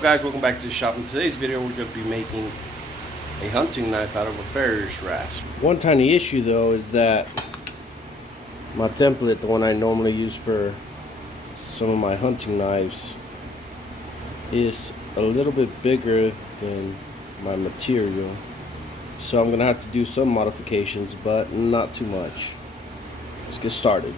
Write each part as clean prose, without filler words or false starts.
up, guys? Welcome back to the shop. In today's video we're going to be making a hunting knife out of a farrier's rasp. One tiny issue though is that my template, the one I normally use for some of my hunting knives, is a little bit bigger than my material, so I'm going to have to do some modifications, but not too much. Let's get started.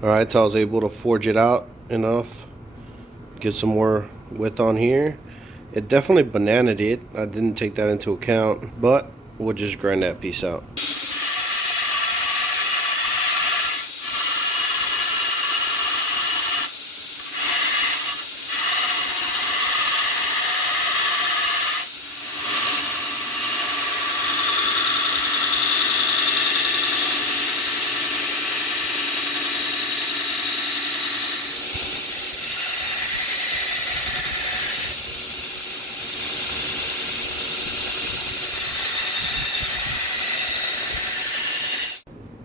Alright, so I was able to forge it out enough, get some more width on here. It definitely bananaed it. I didn't take that into account, but we'll just grind that piece out.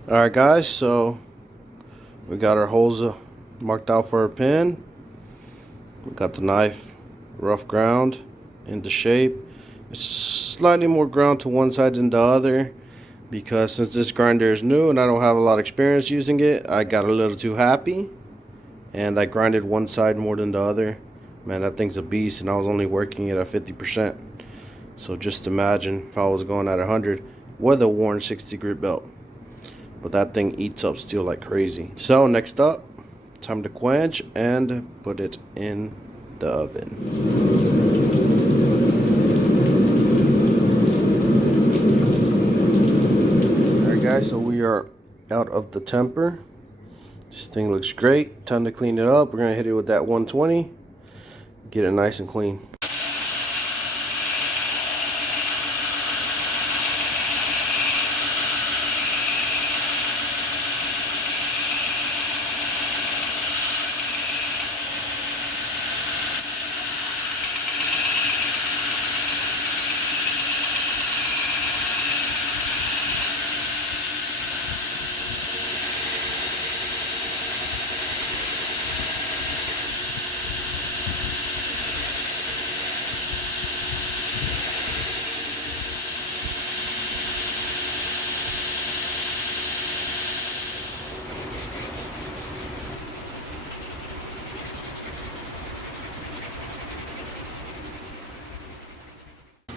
Alright guys, so we got our holes marked out for our pin. We got the knife rough ground into shape. It's slightly more ground to one side than the other because since this grinder is new and I don't have a lot of experience using it, I got a little too happy and I grinded one side more than the other. Man, that thing's a beast, and I was only working it at 50%. So just imagine if I was going at 100 with a worn 60 grit belt. But that thing eats up steel like crazy. So next up, time to quench and put it in the oven. Alright guys, so we are out of the temper. This thing looks great. Time to clean it up. We're gonna hit it with that 120. Get it nice and clean.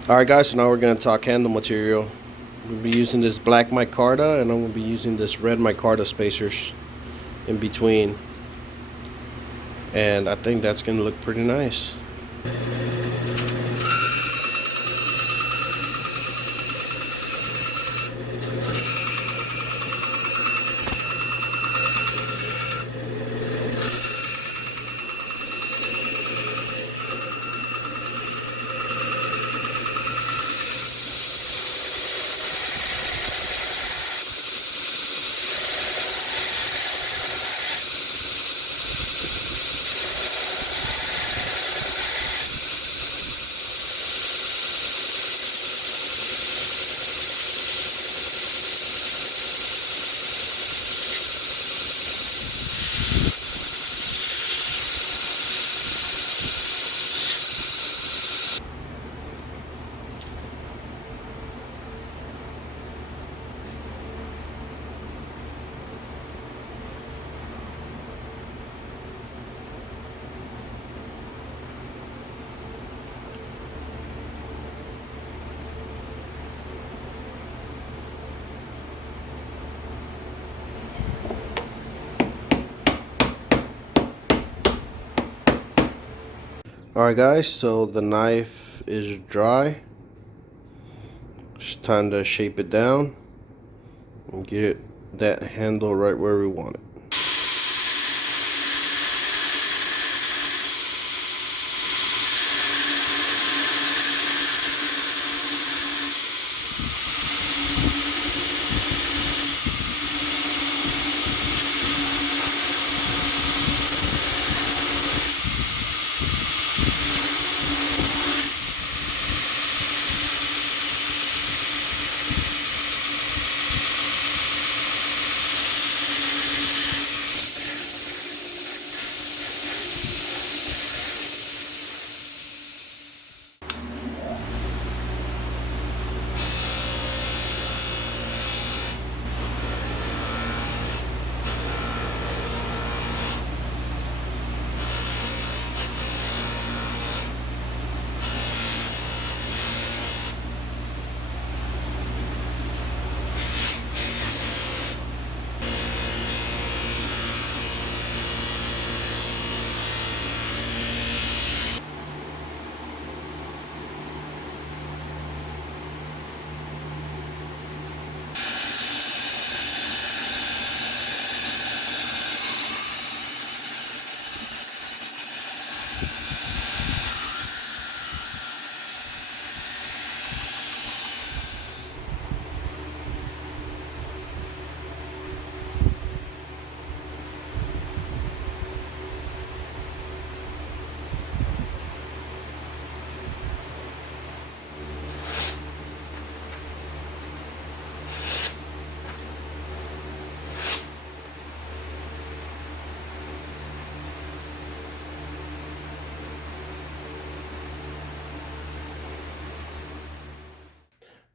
Alright guys, so now we're going to talk handle material. We'll be using this black micarta, and I'm going to be using this red micarta spacers in between. And I think that's going to look pretty nice. Alright guys, so the knife is dry. It's time to shape it down and get that handle right where we want it.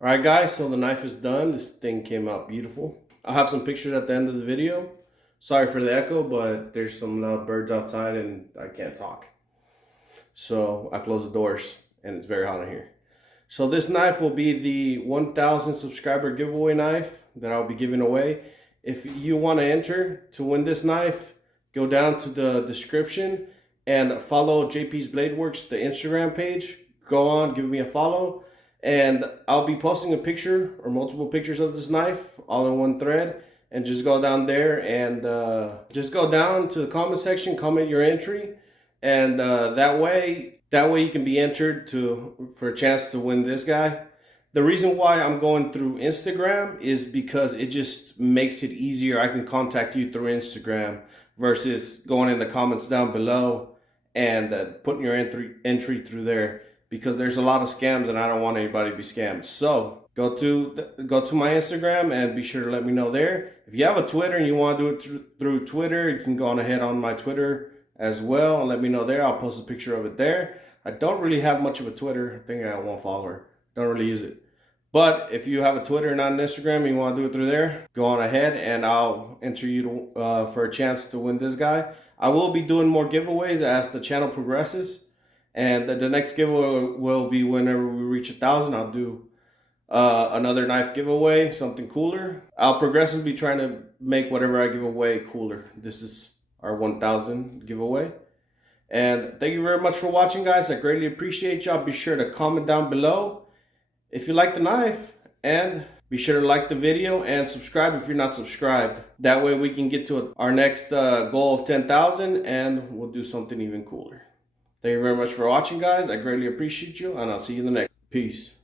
Alright guys, so the knife is done. This thing came out beautiful. I'll have some pictures at the end of the video. Sorry for the echo, but there's some loud birds outside and I can't talk. So I closed the doors and it's very hot in here. So this knife will be the 1,000 subscriber giveaway knife that I'll be giving away. If you want to enter to win this knife, go down to the description and follow JP's Bladeworks, the Instagram page. Go on, give me a follow. And I'll be posting a picture or multiple pictures of this knife all in one thread. And just go down there and just go down to the comment section, comment your entry. And that way you can be entered for a chance to win this guy. The reason why I'm going through Instagram is because it just makes it easier. I can contact you through Instagram versus going in the comments down below and putting your entry through there, because there's a lot of scams and I don't want anybody to be scammed. So go to my Instagram and be sure to let me know there. If you have a Twitter and you want to do it through Twitter, you can go on ahead on my Twitter as well and let me know there. I'll post a picture of it there. I don't really have much of a Twitter. I think I got one follower. Don't really use it. But if you have a Twitter and not an Instagram and you want to do it through there, go on ahead and I'll enter you for a chance to win this guy. I will be doing more giveaways as the channel progresses. And the next giveaway will be whenever we reach 1,000. I'll do another knife giveaway, something cooler. I'll progressively trying to make whatever I give away cooler. This is our 1,000 giveaway. And thank you very much for watching, guys. I greatly appreciate y'all. Be sure to comment down below if you like the knife, and be sure to like the video and subscribe if you're not subscribed. That way we can get to our next goal of 10,000, and we'll do something even cooler. Thank you very much for watching, guys. I greatly appreciate you, and I'll see you in the next. Peace.